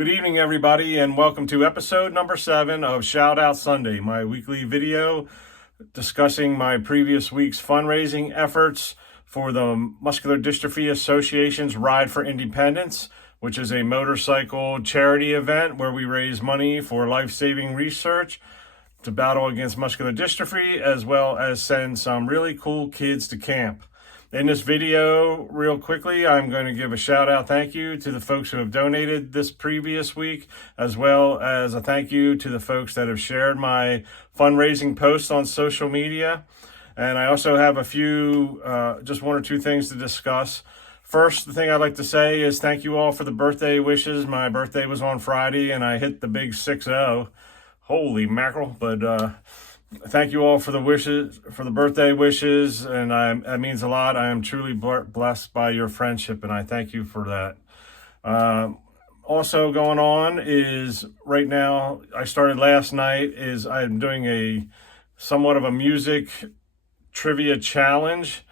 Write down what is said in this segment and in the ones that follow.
Good evening, everybody, and welcome to episode number 7 of Shout Out Sunday, my weekly video discussing my previous week's fundraising efforts for the Muscular Dystrophy Association's Ride for Independence, which is a motorcycle charity event where we raise money for life-saving research to battle against muscular dystrophy, as well as send some really cool kids to camp. In this video, real quickly, I'm going to give a shout out thank you to the folks who have donated this previous week, as well as a thank you to the folks that have shared my fundraising posts on social media. And I also have a few, just one or two things to discuss. First, the thing I'd like to say is thank you all for the birthday wishes. My birthday was on Friday and I hit the big 6-0. Holy mackerel, but thank you all for the wishes, for the birthday wishes, and that means a lot. I am truly blessed by your friendship, and I thank you for that. Also going on is right now, I started last night, is I'm doing a somewhat of a music trivia challenge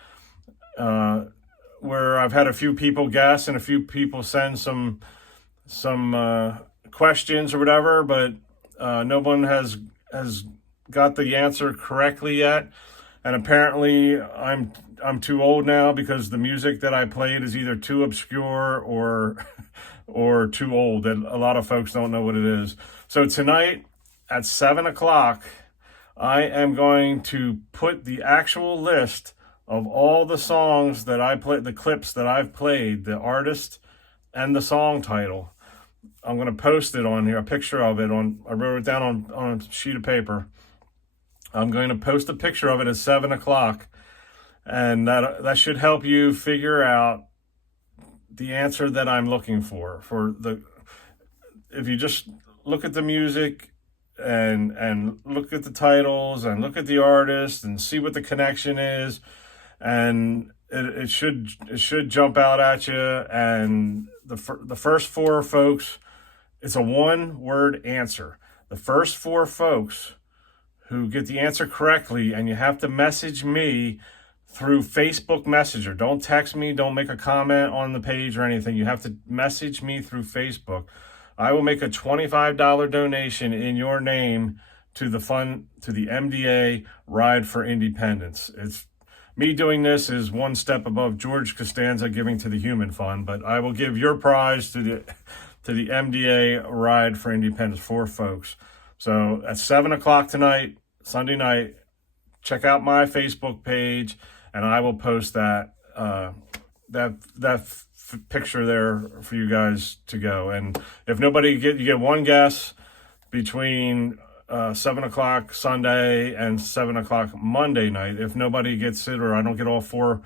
where I've had a few people guess and a few people send some questions or whatever, but no one has got the answer correctly yet, and apparently I'm too old now because the music that I played is either too obscure or too old that a lot of folks don't know what it is. So tonight at 7 o'clock, I am going to put the actual list of all the songs that I played, the clips that I've played, the artist and the song title. I'm going to post it on here, a picture of it I wrote it down on a sheet of paper. I'm going to post a picture of it at 7 o'clock, and that should help you figure out the answer that I'm looking for. If you just look at the music and look at the titles and look at the artist and see what the connection is, and it should jump out at you. And the first 4 folks, it's a one-word answer. The first 4 folks who get the answer correctly, and you have to message me through Facebook Messenger. Don't text me, don't make a comment on the page or anything. You have to message me through Facebook. I will make a $25 donation in your name to the MDA Ride for Independence. It's me doing this is one step above George Costanza giving to the Human Fund, but I will give your prize to the MDA Ride for Independence, 4 folks. So at 7 o'clock tonight, Sunday night, check out my Facebook page, and I will post that picture there for you guys to go. And if nobody you get one guess between 7 o'clock Sunday and 7 o'clock Monday night. If nobody gets it, or I don't get all 4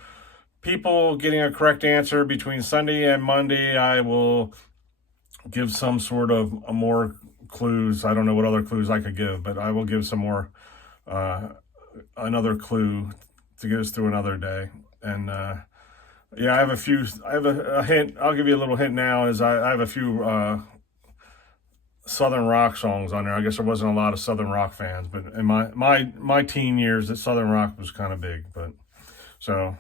people getting a correct answer between Sunday and Monday, I will give some sort of more clues. I don't know what other clues I could give, but I will give some more, another clue to get us through another day. And yeah, I have a hint. I'll give you a little hint now, is I have a few Southern rock songs on there. I guess there wasn't a lot of Southern rock fans, but in my teen years, that Southern rock was kind of big. But so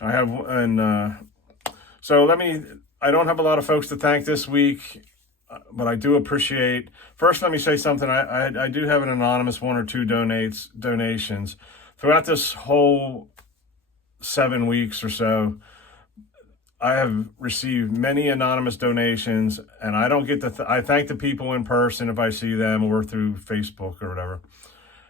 I have, and so I don't have a lot of folks to thank this week, but I do appreciate. First, let me say something. I do have an anonymous 1 or 2 donations throughout this whole 7 weeks or so. I have received many anonymous donations, and I don't get I thank the people in person if I see them, or through Facebook or whatever.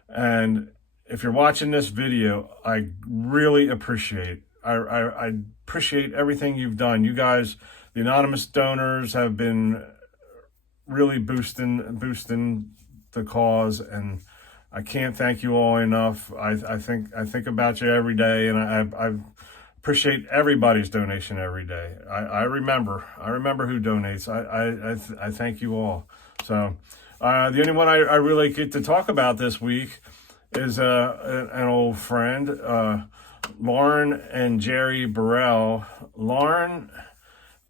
And if you're watching this video, I really appreciate. I appreciate everything you've done. You guys, the anonymous donors, have been really boosting the cause, and I can't thank you all enough. I think about you every day, and I appreciate everybody's donation every day. I remember who donates. I thank you all. So the only one I really get to talk about this week is an old friend, Lauren and Jerry Burrell. Lauren,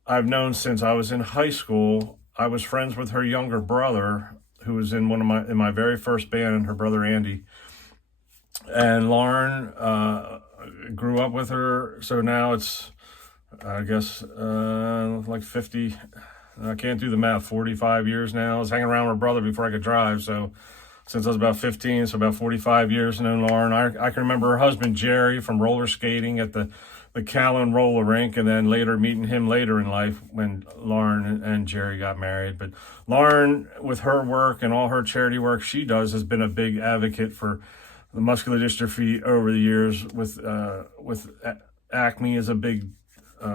I've known since I was in high school. I was friends with her younger brother, who was in my very first band, and her brother Andy. And Lauren grew up with her, so now it's, I guess, like 50, I can't do the math, 45 years now. I was hanging around with my brother before I could drive, so since I was about 15, so about 45 years known Lauren. I can remember her husband, Jerry, from roller skating at the Callan roller rink, and then later meeting him later in life when Lauren and Jerry got married. But Lauren, with her work and all her charity work she does, has been a big advocate for the muscular dystrophy over the years. With Acme is a big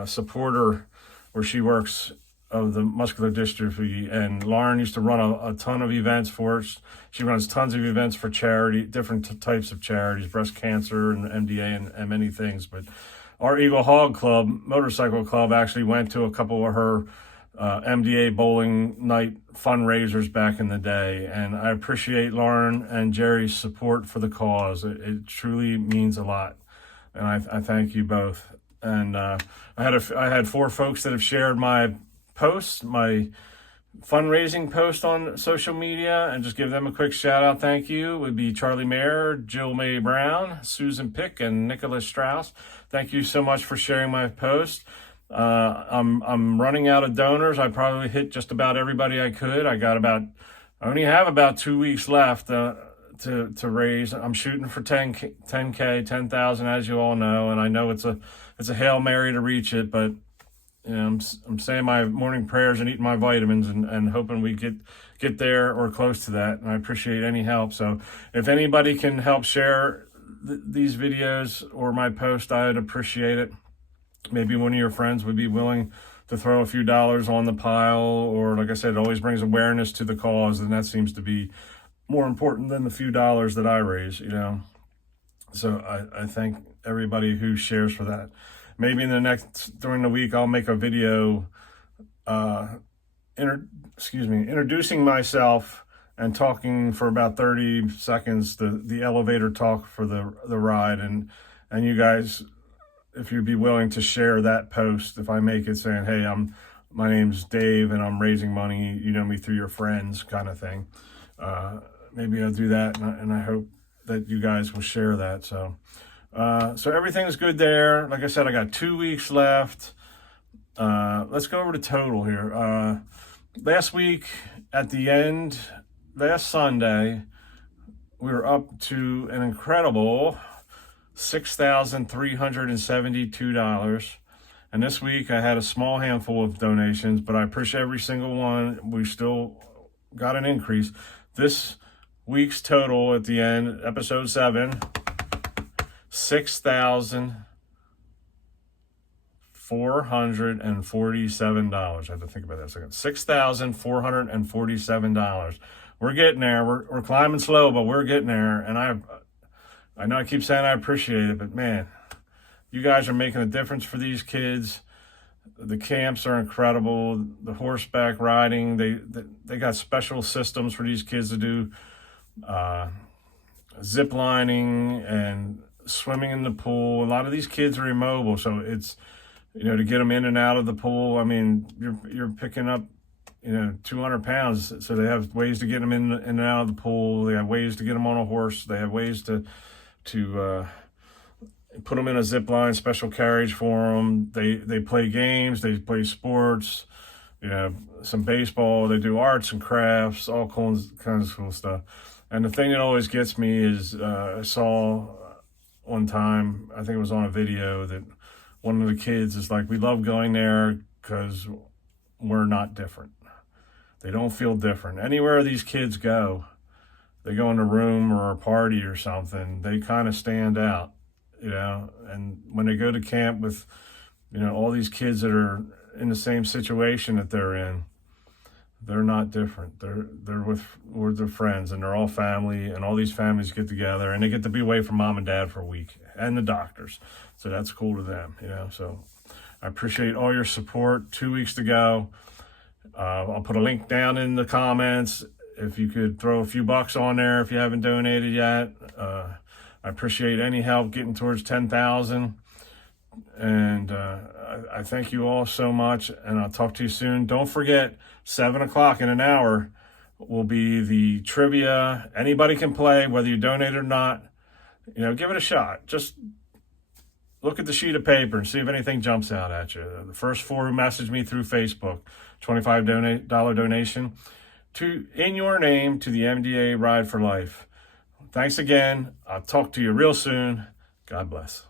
supporter where she works of the muscular dystrophy, and Lauren used to run a ton of events for us. She runs tons of events for charity, different types of charities, breast cancer and MDA and many things. But our Eagle Hog Club, motorcycle club, actually went to a couple of her MDA bowling night fundraisers back in the day. And I appreciate Lauren and Jerry's support for the cause. It truly means a lot. And I thank you both. And I had 4 folks that have shared my post, my fundraising post on social media, and just give them a quick shout out. Thank you. It would be Charlie Mayer, Jill Mae Brown, Susan Pick, and Nicholas Strauss. Thank you so much for sharing my post. I'm running out of donors. I probably hit just about everybody I could. I only have about 2 weeks left to raise. I'm shooting for 10K, 10,000, as you all know, and I know it's a Hail Mary to reach it, but I'm saying my morning prayers and eating my vitamins and hoping we get there or close to that. And I appreciate any help. So if anybody can help share these videos or my post, I would appreciate it. Maybe one of your friends would be willing to throw a few dollars on the pile, or like I said, it always brings awareness to the cause, and that seems to be more important than the few dollars that I raise, So I thank everybody who shares for that. Maybe during the week, I'll make a video introducing myself and talking for about 30 seconds, the elevator talk for the ride. And you guys, if you'd be willing to share that post, if I make it saying, hey, my name's Dave and I'm raising money, you know me through your friends kind of thing. Maybe I'll do that, and I hope that you guys will share that. So everything's good there. Like I said, I got 2 weeks left. Let's go over the total here. Last week at the end, last Sunday, we were up to an incredible $6,372. And this week I had a small handful of donations, but I appreciate every single one. We still got an increase. This week's total at the end, episode 7, $6,447. I had to think about that a second. $6,447. We're getting there. We're climbing slow, but we're getting there. And I know I keep saying I appreciate it, but man, you guys are making a difference for these kids. The camps are incredible. The horseback riding, they got special systems for these kids to do zip lining and swimming in the pool. A lot of these kids are immobile, so it's, to get them in and out of the pool. I mean, you're picking up, 200 pounds. So they have ways to get them in and out of the pool. They have ways to get them on a horse. They have ways to put them in a zip line, special carriage for them. They play games. They play sports. Some baseball. They do arts and crafts. All kinds of cool stuff. And the thing that always gets me is I saw one time, I think it was on a video, that one of the kids is like, we love going there because we're not different. They don't feel different. Anywhere these kids go, they go in a room or a party or something, they kind of stand out, and when they go to camp with, all these kids that are in the same situation that they're in, they're not different. They're with their friends, and they're all family, and all these families get together, and they get to be away from mom and dad for a week, and the doctors. So that's cool to them, So I appreciate all your support. 2 weeks to go. I'll put a link down in the comments. If you could throw a few bucks on there if you haven't donated yet. I appreciate any help getting towards 10,000. And I thank you all so much, and I'll talk to you soon. Don't forget, 7 o'clock in an hour will be the trivia. Anybody can play, whether you donate or not. Give it a shot. Just look at the sheet of paper and see if anything jumps out at you. The first 4 who messaged me through Facebook, $25 donation in your name to the MDA Ride for Life. Thanks again. I'll talk to you real soon. God bless.